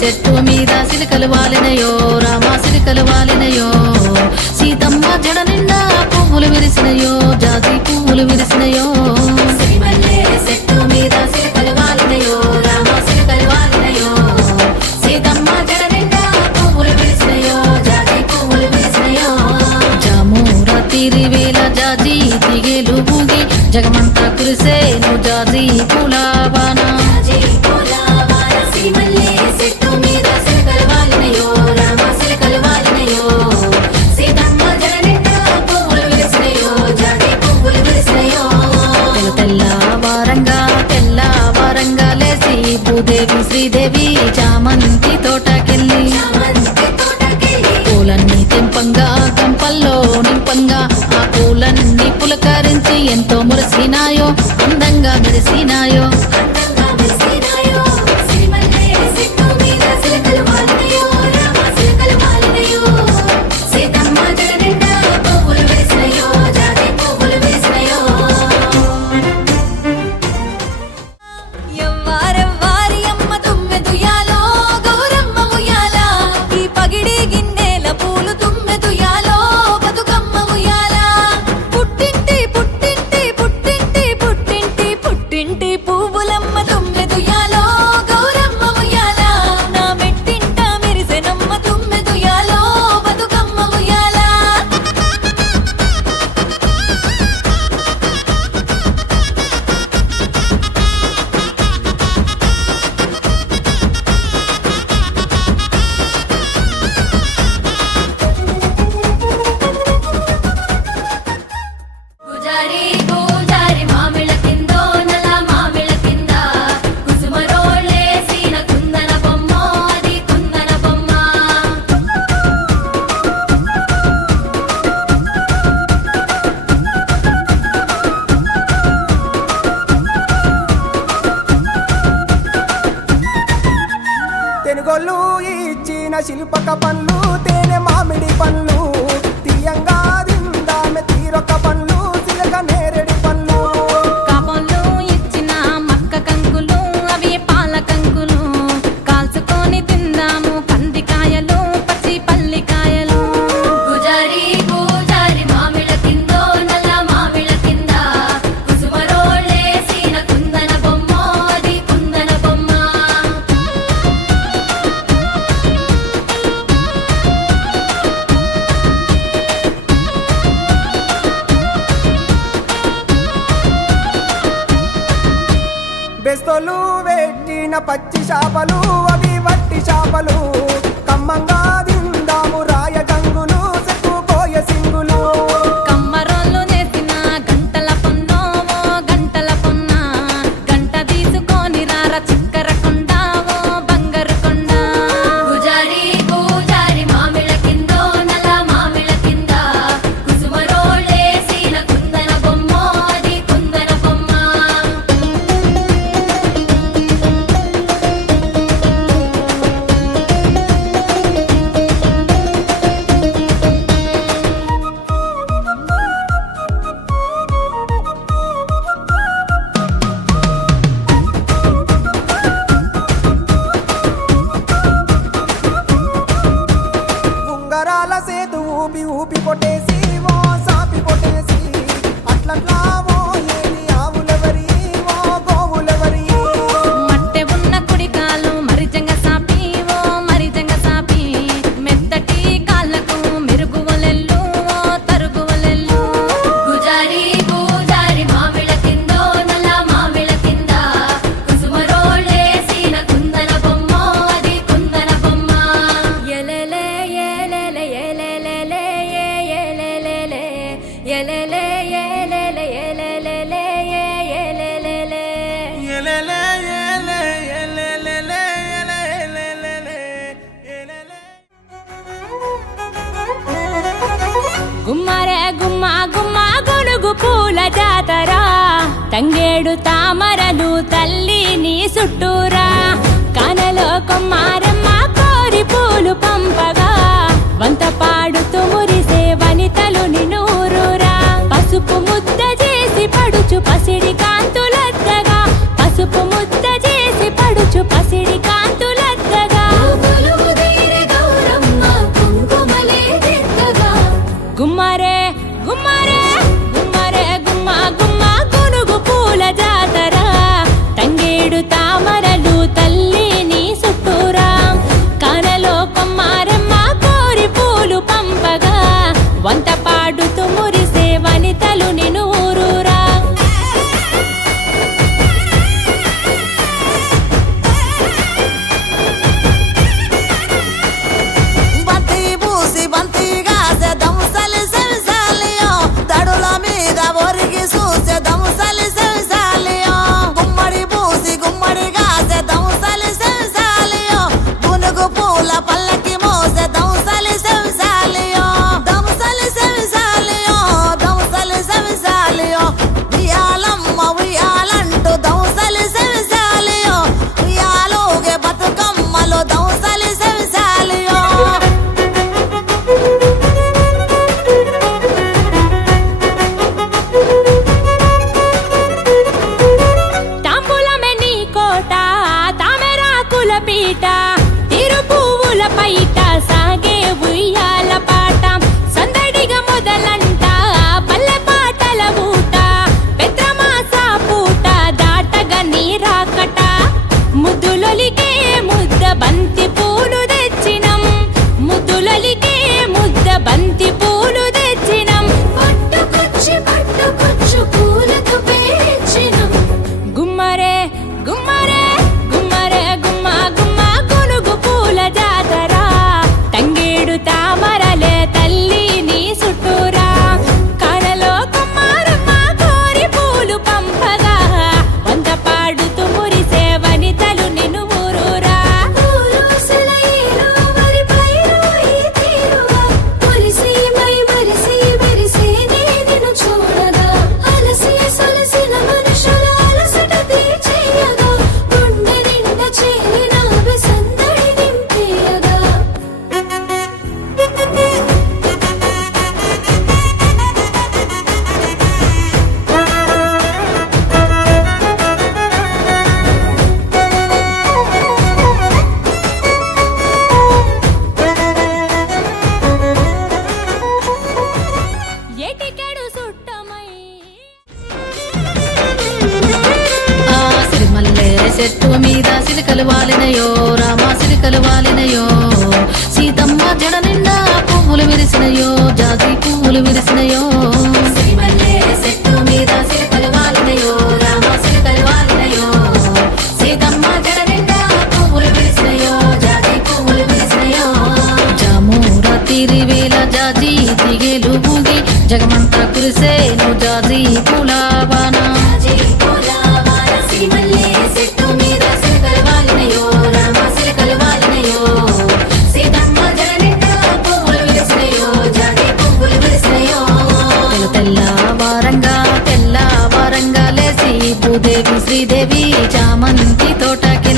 చెట్టు మీద సిలికలు వాలినయో రామా సిలికలు వాలినయో సీతమ్మ జడ నిండా పువ్వులు విరిసినయో జాజి పువ్వులు విరిసినయో చెట్టు మీద సిలికలు వాలినయో రామా సిలికలు వాలినయో సీతమ్మ జడ నిండా పువ్వులు విరిసినయో జాజి పువ్వులు విరిసినయో జాము రాత్రి వేళ జాజి తీగేలు ఊగి జగమంతా కురిసేను జాజి పూలవాన చెట్టు మీద సిలికలు వాలినయో రామ సిలికలు వాలినయో సీతమ్మ జడ నిండా పువ్వులు విరిసినయో జాజి పువ్వులు విరిసినయో తెల్లవారంగా లేసి భూదేవి శ్రీదేవి చామంతి తోటకెళ్ళి పూలన్నీ తెంపంగా గంపల్లో నింపంగా ఆ పూలన్నీ పులకరించి ఎంతో మురిసినాయో అందంగా మెరిసినాయో తెనుగోళ్ళు ఇచ్చిన శిల్పక పండ్లు తేనె మామిడి పండ్లు తీయంగా దిందామె తీరొక పండ్లు చిలక నేరేడి పండ్లు కాపంలు ఇచ్చిన మక్క కంకులు అవి పాల కంకులు కాల్చుకొని తిందాము కందికాయలు పచ్చి పల్లికాయలు గుజారి గుజారి మామిళ్ళ కిందో నల్ల మామిళ్ళ కింద కుసుమరోళ్ళేసిన కుందన బొమ్మ అది కుందన బొమ్మ బెస్తోలు పెట్టిన పచ్చి చేపలు అవి వట్టి చేపలు కమ్మంగా దిందాము రాయ గంగులు చెక్కుకోయ సింగులు కమ్మరోళ్ళు నేసిన గంటల పొన్నో గంటల పొన్న గంట తీసుకొని రార చిక్కర కొండ బంగారు కొండ గుజారి గుజారి మామిళ్ళ కిందో నల్ల మామిళ్ళ కింద కుసుమరోళ్ళేసిన కుందన బొమ్మ అది కుందన బొమ్మ ఉంగరాల సేతు ఊపి ఊపి కొట్టేసి ఓ సాపి కొట్టేసి అట్లట్లా ఓ ఏలి ఆవులెవరి ఓ గోవులెవరి మట్టె ఉన్న కుడికాలు మరిజంగ సాపి మరిజంగ సాపి మెత్తటి కాళ్ళకు మెరుగువలెల్లు తరుగువలెల్లు గుజారి గుజారి మామిళ్ళ కిందో నల్ల మామిళ్ళ కింద కుసుమరోళ్ళేసిన కుందన బొమ్మ అది కుందన బొమ్మ ఎలెలే ఎలెలే ఎలెలే ఎలెలే ఎలెలే ఎలెలే ఎలెలే గుమ్మరే గుమ్మ గుమ్మ గొనుగు పూల జాతర తంగేడు తామరలు తల్లి నీ చుట్టూరా కానలో కొమ్మారమ్మ కోరి పూలు పంపగా వంత పాడుతూ మురిసే వనితలు నినూరురా పసుపు ముద్ద చేసి పడుచు పసిడి కాంతులద్దగా పసుపు ముద్ద చేసి పడుచు పసిడి కాంతులద్దగా బయట తిరు పువ్వుల పైట సాగే ఉయ్యాల పాట సందడిగా మొదలంట పల్లె పాటల ఊట పెద్రమాస పూట దాటగా నీరాకట ముద్దులొలికే ముద్ద బంతి పూలు తెచ్చినం ముద్దులొలికే ముద్ద బంతి పూలు తెచ్చినం పట్టుకొచ్చి పూలతో పేర్చినం గుమ్మరే గుమ్మరే గుమ్మరే గుమ్మ గుమ్మ గునుగు పూల జాతర తంగేడు తామరలే తల్లి నీ చుట్టూరా కడలో కుమ్మారమ్మ కోరి పూలు పంపగా వంద పాడుతూ మురిసే వనితలు నిన్ను ఊరూరా పూలు సెలయేరు వరి పైరు ఈ తీరుగా మురిసి మై మరిసి మెరిసి నిన్ను చూడగా అలసి సొలసిన మనుషుల అలసట తీర్చేయగా గుండె నిండా చేరిన సందడి నింపేయగా ఏటికెడు సుట్టమై ఆ సిరిమల్లె చెట్టు మీద సిలికలు వాలినయో రామ సిలికలు వాలినయో సీతమ్మ జడ నిండా పువ్వులు విరిసినయో జాజి పువ్వులు విరిసినయో సిరిమల్లె చెట్టు మీద సిలికలు వాలినయో రామ సిలికలు వాలినయో సీతమ్మ జడ నిండా పువ్వులు విరిసినయో జాజి పువ్వులు విరిసినయో జామూర తిరి వేల జాజి తిగేలు ఊగి జగమంతా కురిసేను జాజి పూలవాన సిరిమల్లె చెట్టు మీద సిలికలు వాలినయో రామ సిలికలు వాలినయో సీతమ్మ జడ నిండా పువ్వులు విరిసినయో జాజి పువ్వులు విరిసినయో తెల్ల వారంగా లేసి భూదేవి శ్రీదేవి చామంతి తోటకి